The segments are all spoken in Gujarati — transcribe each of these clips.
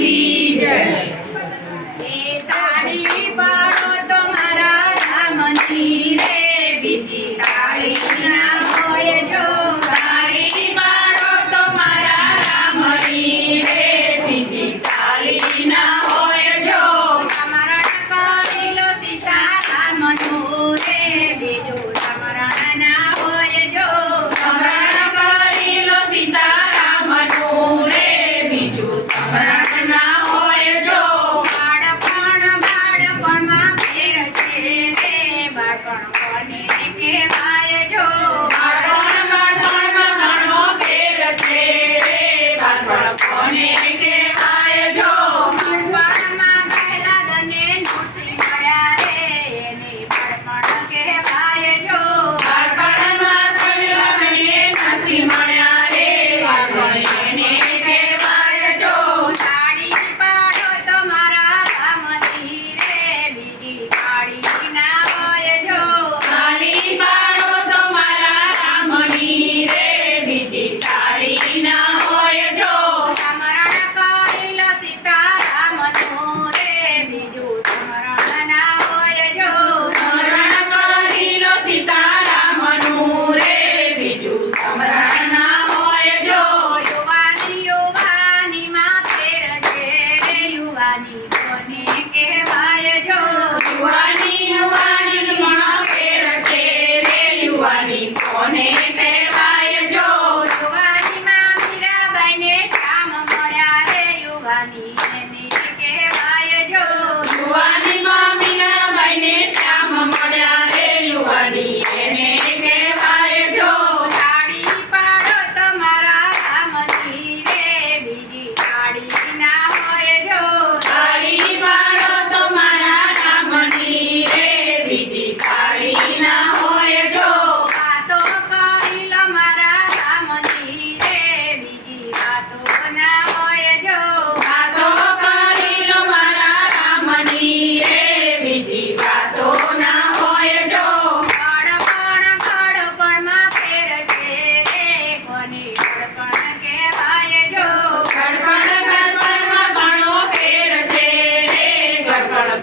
Eden. Thank you. યુવાની કોને કહેવાય જો? યુવાની યુવાની માં પેર છે રે. યુવાની કોને કહેવાય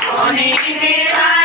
કોને દેવાય?